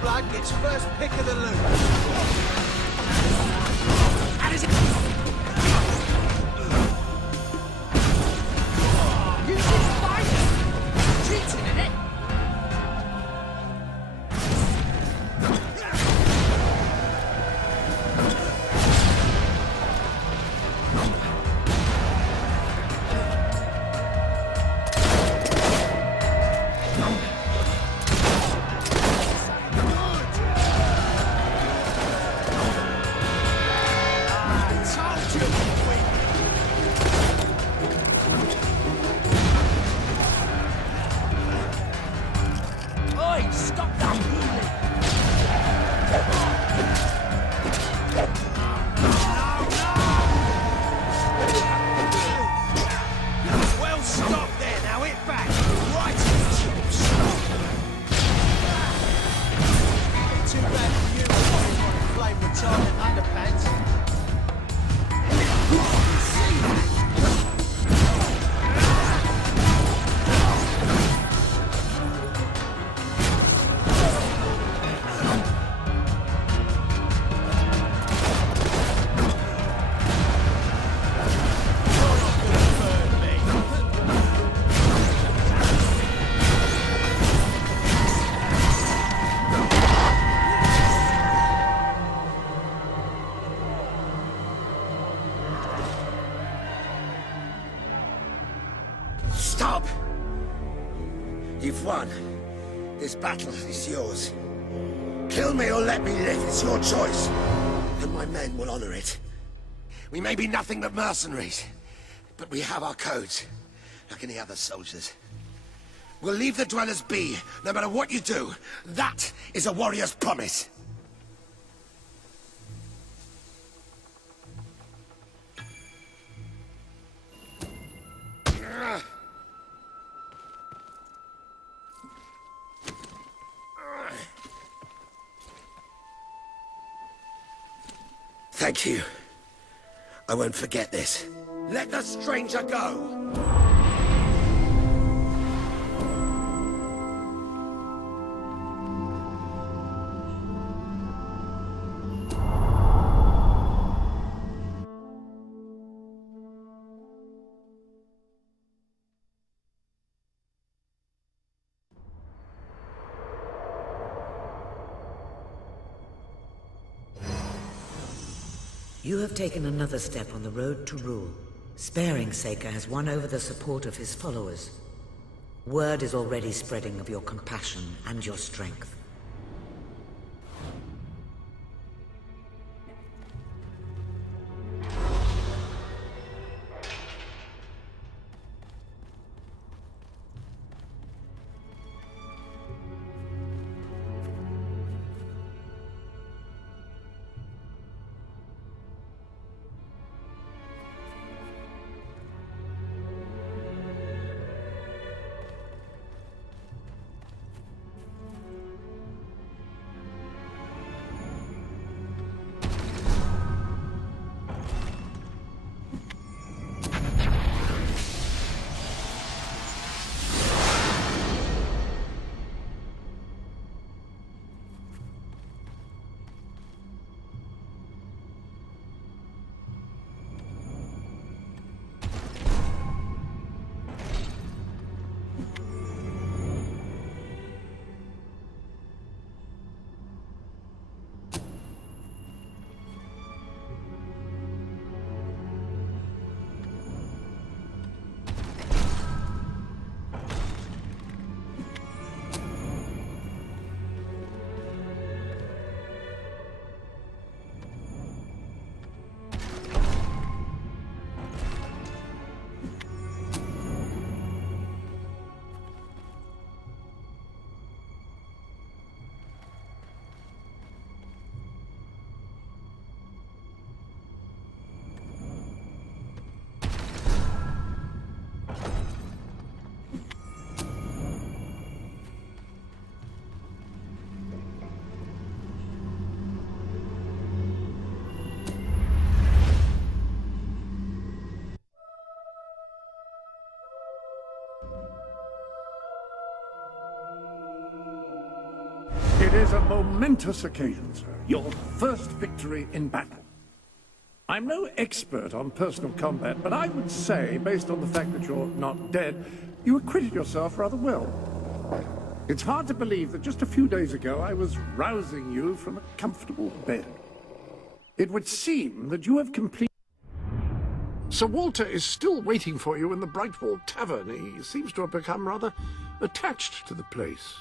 blood gets first pick of the loot. How does it... You just fight! Cheating, innit? Stop! You've won. This battle is yours. Kill me or let me live, it's your choice. And my men will honor it. We may be nothing but mercenaries, but we have our codes, like any other soldiers. We'll leave the Dwellers be, no matter what you do. That is a warrior's promise. Thank you. I won't forget this. Let the stranger go! You have taken another step on the road to rule. Sparing Saker has won over the support of his followers. Word is already spreading of your compassion and your strength. It is a momentous occasion, sir. Your first victory in battle. I'm no expert on personal combat, but I would say, based on the fact that you're not dead, you acquitted yourself rather well. It's hard to believe that just a few days ago I was rousing you from a comfortable bed. It would seem that you have completed... Sir Walter is still waiting for you in the Brightwall Tavern. He seems to have become rather attached to the place.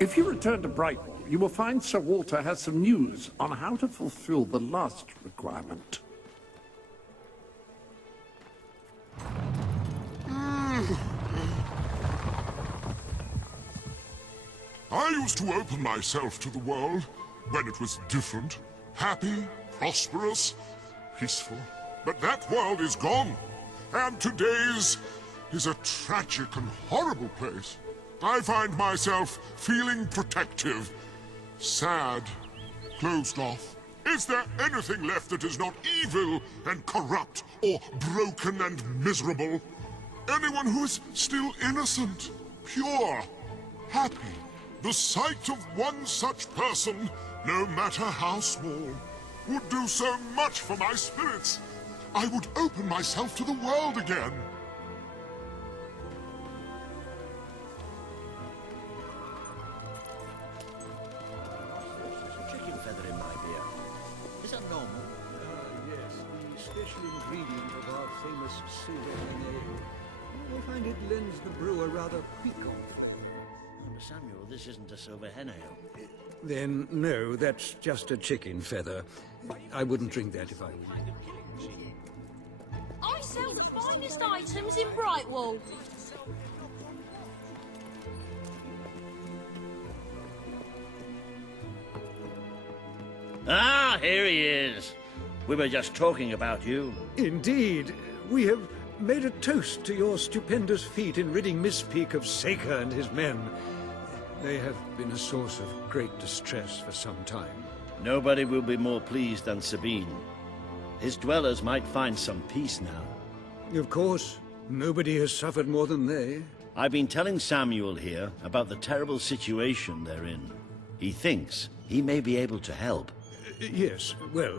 If you return to Brightwall, you will find Sir Walter has some news on how to fulfill the last requirement. I used to open myself to the world when it was different, happy, prosperous, peaceful. But that world is gone, and today's is a tragic and horrible place. I find myself feeling protective, sad, closed off. Is there anything left that is not evil and corrupt or broken and miserable? Anyone who is still innocent, pure, happy? The sight of one such person, no matter how small, would do so much for my spirits. I would open myself to the world again. Chicken feather in my beer. Is that normal? Yes, the special ingredient of our famous Sylvan ale. I find it lends the brew a rather piquant. Samuel, this isn't a silver hen ale. Then, no, that's just a chicken feather. I wouldn't drink that if I were you. I sell the finest items in Brightwall. Ah, here he is. We were just talking about you. Indeed. We have made a toast to your stupendous feat in ridding Miss Peak of Saker and his men. They have been a source of great distress for some time. Nobody will be more pleased than Sabine. His dwellers might find some peace now. Of course. Nobody has suffered more than they. I've been telling Samuel here about the terrible situation they're in. He thinks he may be able to help. Yes, well,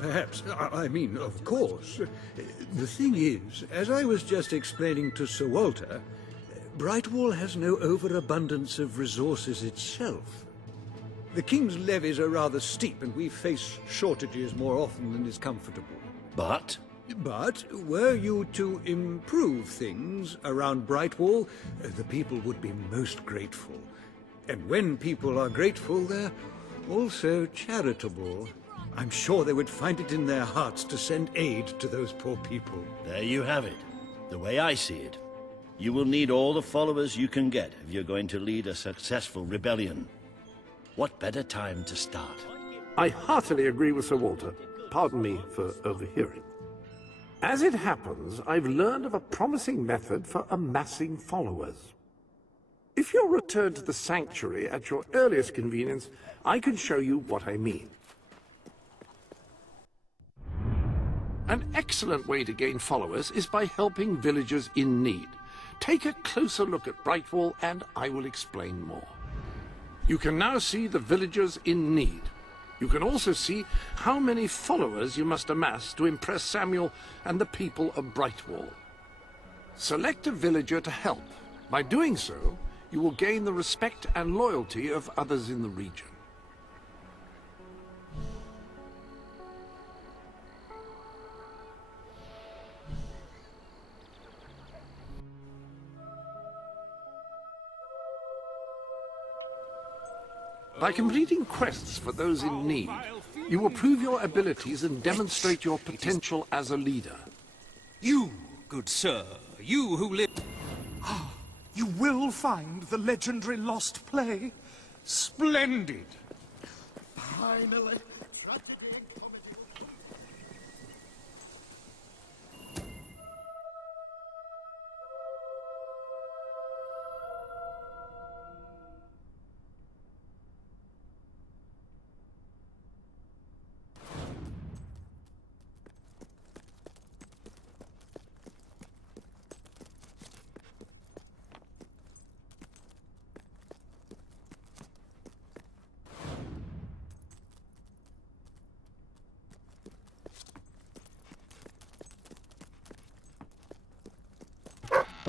perhaps. I mean, of course. The thing is, as I was just explaining to Sir Walter, Brightwall has no overabundance of resources itself. The King's levies are rather steep, and we face shortages more often than is comfortable. But Were you to improve things around Brightwall, the people would be most grateful. And when people are grateful, they're also charitable. I'm sure they would find it in their hearts to send aid to those poor people. there you have it. The way I see it. You will need all the followers you can get if you're going to lead a successful rebellion. What better time to start? I heartily agree with Sir Walter. Pardon me for overhearing. As it happens, I've learned of a promising method for amassing followers. If you'll return to the sanctuary at your earliest convenience, I can show you what I mean. An excellent way to gain followers is by helping villagers in need. Take a closer look at Brightwall and I will explain more. You can now see the villagers in need. You can also see how many followers you must amass to impress Samuel and the people of Brightwall. Select a villager to help. By doing so, you will gain the respect and loyalty of others in the region. By completing quests for those in need, You will prove your abilities and demonstrate your potential as a leader. You, good sir, you who live... You will find the legendary lost play? Splendid! Finally, tragedy and comedy.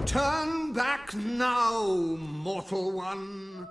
Turn back now, mortal one.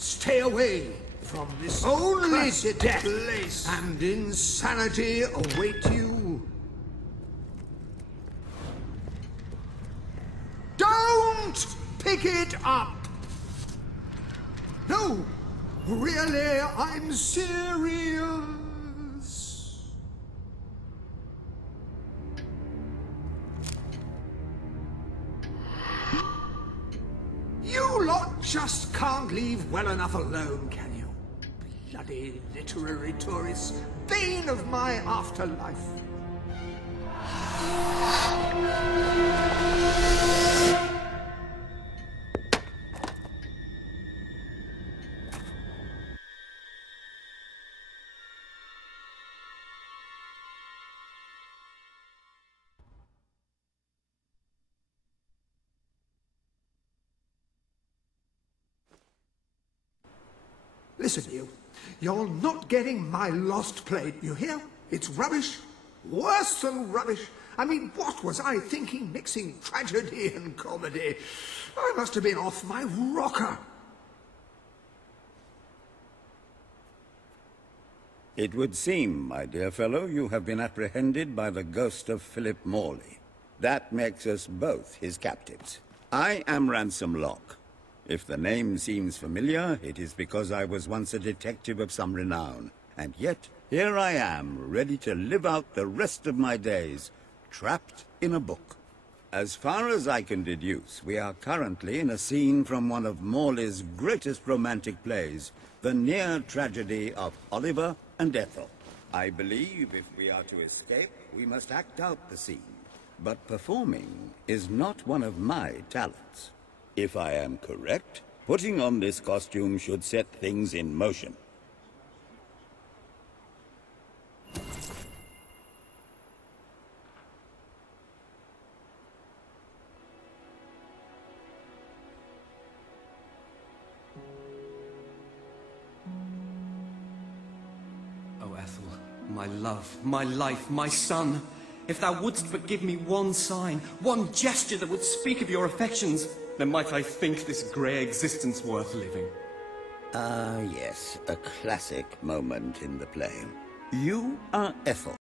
Stay away from this only death place, and insanity await you. Don't pick it up! No, really, I'm serious. You lot just can't leave well enough alone, can you? Bloody literary tourists, bane of my afterlife. Listen, you're not getting my lost play, you hear? It's rubbish, worse than rubbish. I mean, what was I thinking mixing tragedy and comedy? I must have been off my rocker. It would seem, my dear fellow, you have been apprehended by the ghost of Philip Morley. That makes us both his captives. I am Ransom Locke. If the name seems familiar, it is because I was once a detective of some renown. And yet, here I am, ready to live out the rest of my days, trapped in a book. As far as I can deduce, we are currently in a scene from one of Morley's greatest romantic plays, the near tragedy of Oliver and Ethel. I believe if we are to escape, we must act out the scene. But performing is not one of my talents. If I am correct, putting on this costume should set things in motion. Oh, Ethel, my love, my life, my son, if thou wouldst but give me one sign, one gesture that would speak of your affections, then might I think this grey existence worth living. Ah, yes, a classic moment in the play. You are Ethel.